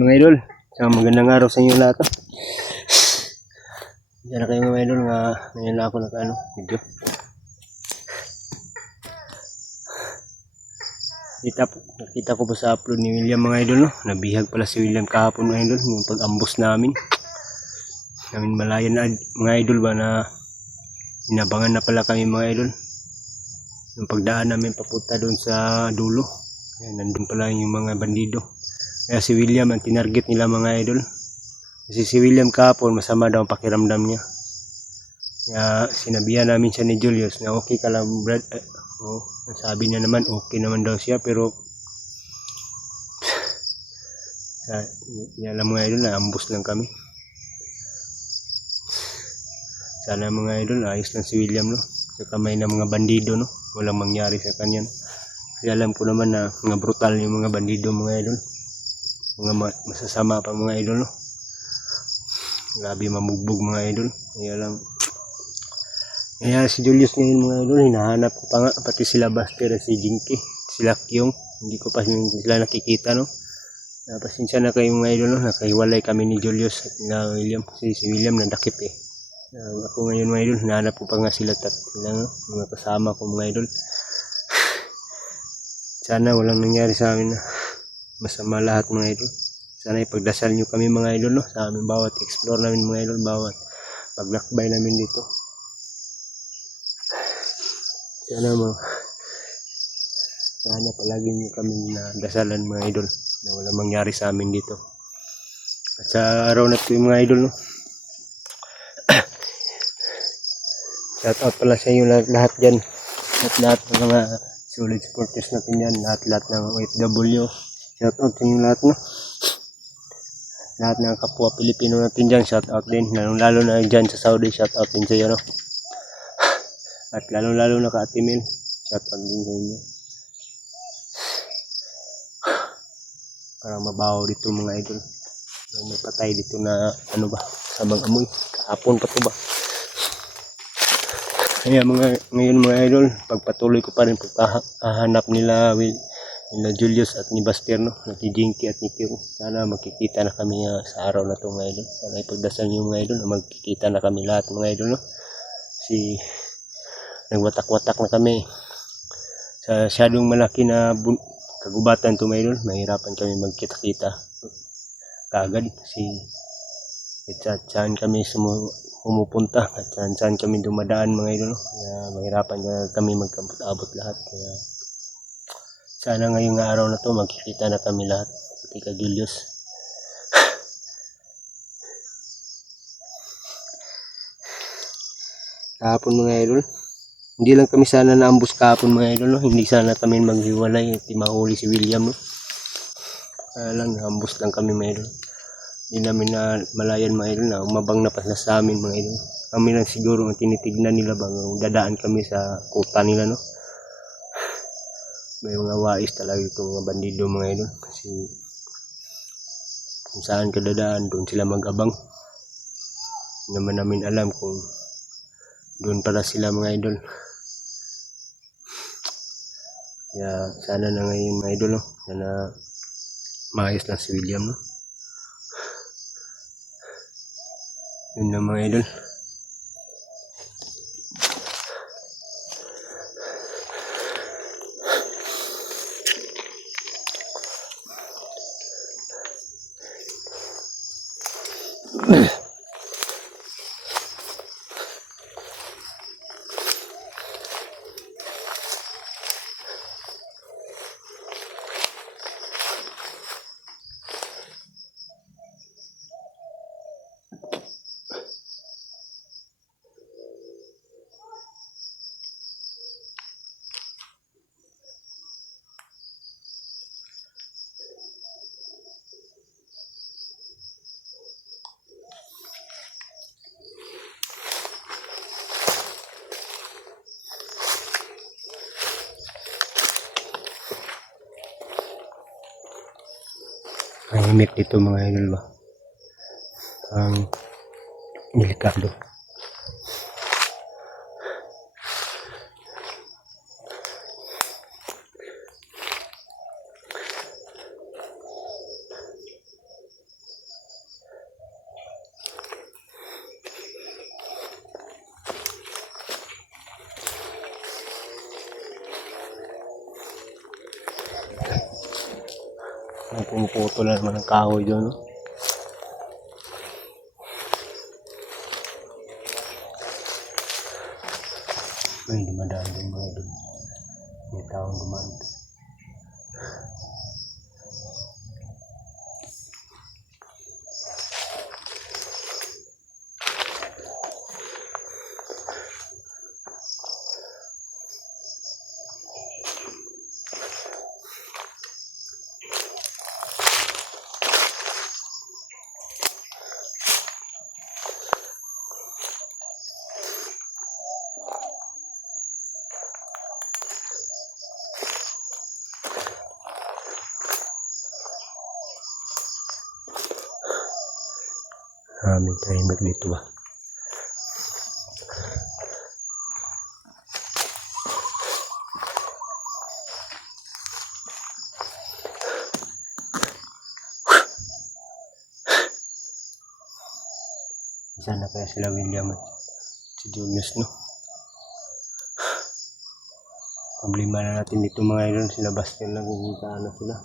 Yan mga idol, isang magandang araw sa inyo lahat. Diyan na kayo mga idol, ngayon na ako video. Nakita ko po sa upload ni William mga idol, no? Nabihag pala si William kahapon mga idol, yung pag-ambos namin malayan na mga idol ba na inabangan na pala kami mga idol. Yung pagdaan namin papunta doon sa dulo, yan, nandun pala yung mga bandido. Kaya si William ang tinarget nila mga idol. Kasi si William kahapon masama daw ang pakiramdam niya. Kaya sinabihan namin siya ni Julius na okay ka lang Brad. Sabi niya naman okay naman daw siya, pero alam mga idol na ambus lang kami. Sana mga idol ayos lang si William, no? Sa kamay ng mga bandido, no? Walang mangyari sa kanya, no? Kasi alam ko naman na mga brutal yung mga bandido mga idol. Mga masasama pa mga idol, no? Grabe mamugbog mga idol. Kaya si Julius ngayon mga idol, hinahanap ko pa nga, pati sila Buster at si Jinky, sila Kyong, hindi ko pa sila nakikita, no? Pasensya na kayo mga idol, no? Nakahiwalay kami ni Julius at na William, kasi si William nadakip eh. Ako ngayon mga idol, hinahanap ko pa nga sila tatlo, mga kasama ko mga idol. Sana walang nangyari sa amin na masama lahat mga idol. Sana ipagdasal nyo kami mga idol, no? Sa aming bawat explore namin mga idol, bawat paglakbay namin dito. Sana palagi nyo kami na dasalan mga idol na walang mangyari sa amin dito. At sa araw na ito mga idol, no? Shout out pala sa inyo lahat dyan. At lahat ng mga solid supporters natin yan. Lahat ng OFW. Shout out sa inyo lahat, no? Lahat ng kapwa Pilipino natin dyan, shout out din. Lalo na dyan sa Saudi, shout out din sa iyo, no? At lalo na ka Ate Mel, shout out din sa inyo. Parang mabaho dito mga idol. May patay dito na ano ba, sabang amoy. Kahapon pa to ba? Kaya ngayon mga idol, pagpatuloy ko pa rin paghahanap nila Julius at ni Buster, no? Ni Jinky at ni Kyung. Sana magkikita na kami sa araw na to mga idol. Sana ipagdasal nyo mga idol na magkikita na kami lahat mga idol, no? Kasi nagwatak-watak na kami sa masyadong malaki na kagubatan to mga idol. Mahirapan kami magkita-kita kaagad kasi saan kami pumupunta at saan kami dumadaan mga idol, no? Kaya mahirapan kami magkabot-abot lahat. Kaya sana ngayong araw na to magkikita na kami lahat, pati ka Julius. Kahapon mga idol, hindi lang kami sana naambus kahapon mga idol, no? Hindi sana kami maghiwalay at mahuli si William, no? Kaya lang naambus lang kami mga idol. Hindi namin na malayan mga idol na umabang na pala sa amin mga idol. Kami lang siguro ang tinitignan nila bang dadaan kami sa kuta nila, no? May mga wais talaga itong mga bandido mga idol. Kasi kung saan ka dadaan, doon sila mag-abang. Hindi naman namin alam kung doon pala sila mga idol. Kaya sana na ngayon mga idol, no? Sana maayos lang si William, no? Yun na mga idol. Ang imik dito mga idol ba? Ang delikado. May pumuputol na naman ng kahoy doon, no? May dumadaan doon mga idol. May taong dumaan. May timer dito ba? Sana kaya sila William at si Julius, no? Problema na natin dito mga idol, sila Bastian lang kung saan na sila.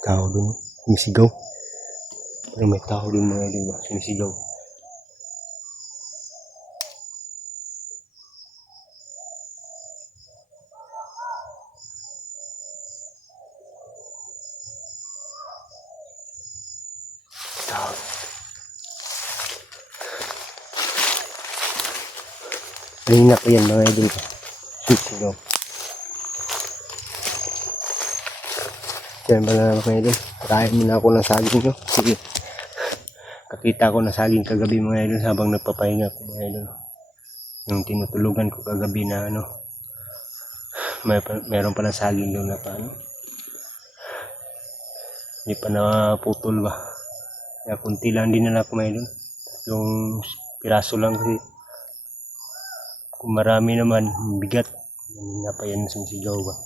Tao dun, sumisigaw. Parang may tao dun mga idol ba, sumisigaw. Tao. Kanina pa yan mga idol ba, sumisigaw. Yan pala mga idol, kain muna ako ng saging, no? Sige. Kakita ko ng saging kagabi mga idol habang nagpapahinga ko mga idol. Yung tinutulugan ko kagabi na ano, meron pa ng saging doon na paano. Hindi pa naputol ba. Kaya kunti lang din na ako mga idol. Yung piraso lang kasi kung marami naman, bigat. Hindi pa yan sumisigaw ba.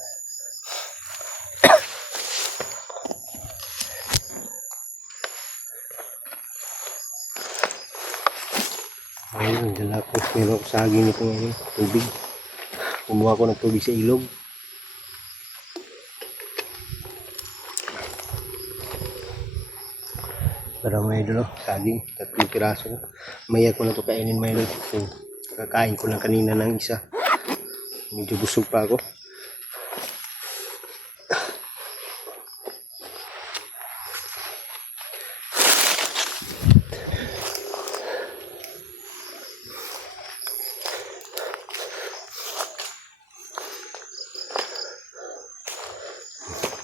Ayun, dala ko. Meron ko saging nito ngayon. Tubig. Kumuha ko ng tubig sa ilog. Para may idol, saging. 3 piraso. Maya ko na ito kainin mga idol. So, kakain ko lang kanina ng isa. Medyo busog pa ako.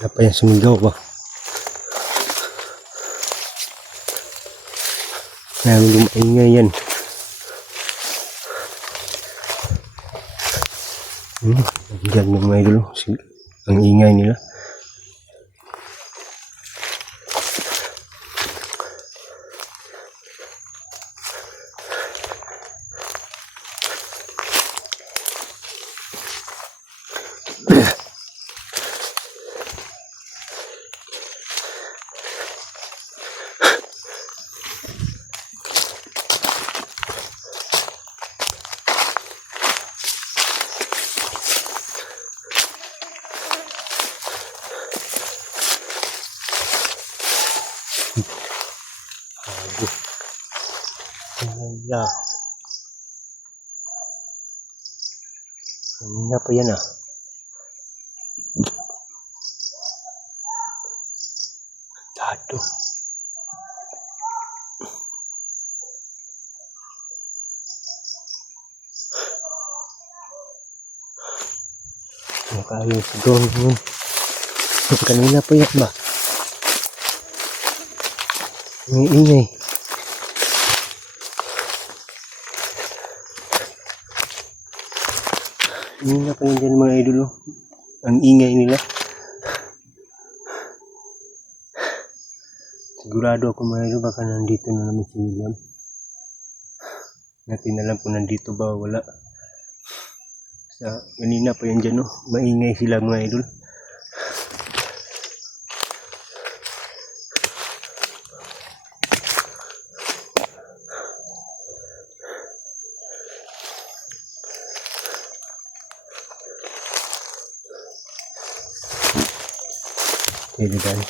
Apa yang sumigaw ba? Namin lumaingay yan. Diyan yung mga idol. Ang ingay nila. Ya. Ini apa ya nah? Aduh. Kayo siguro yun. Kanina pa yan ba? Ang ingay. Kanina pa yan dyan mga idol. Oh. Ang ingay nila. Sigurado ako mga idol baka nandito na naman si William. Natin alam kung nandito ba o wala. Kanina pa yan dyan. Oh. Maingay sila mga idol. Ini guys.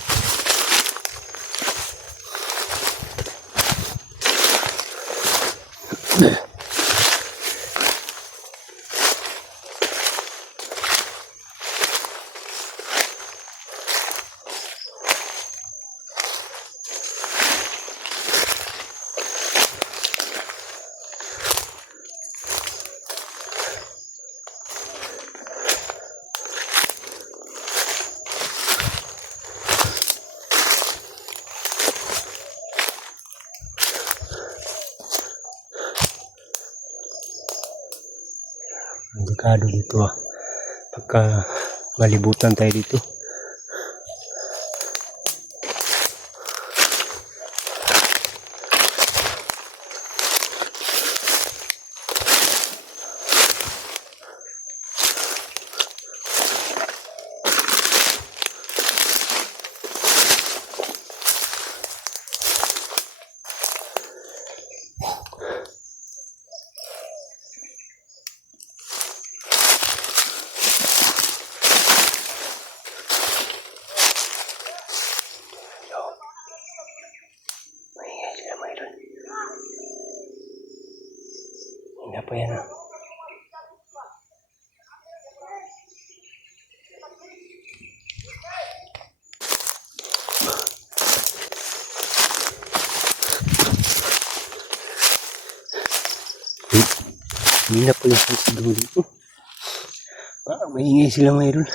Delikado dito pagka malibutan tayo dito. Apa yan Hindi na po yung siguro dito. Maingay sila mayroon.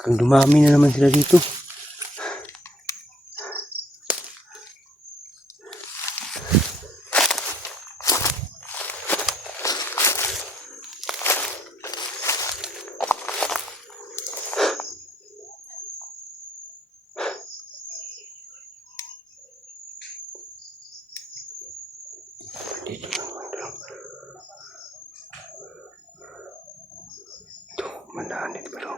Kung dumami na naman sila dito. Dito lang mayroon. Ito, mananit pa rin.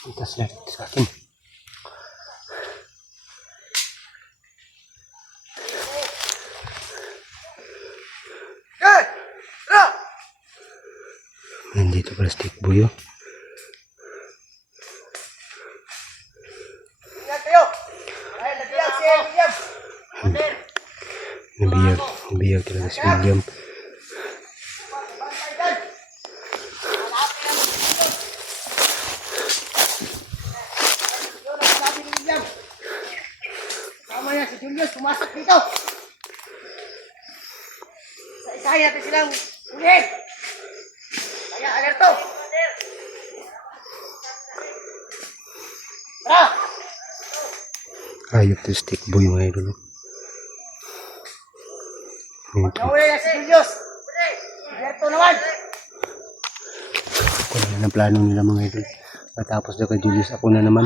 Puntas na sa akin. Nandito plastic buyo. Nabiyag talaga si William. Mamaya si Julius pumasok dito. Isa-isahin natin silang huli. Kaya alerto. Tara! Ayop to stick boy mga idol. Nahuli na si Julius. Alerto naman. Ako na plano nila mga idol. Matapos na kay Julius, ako na naman.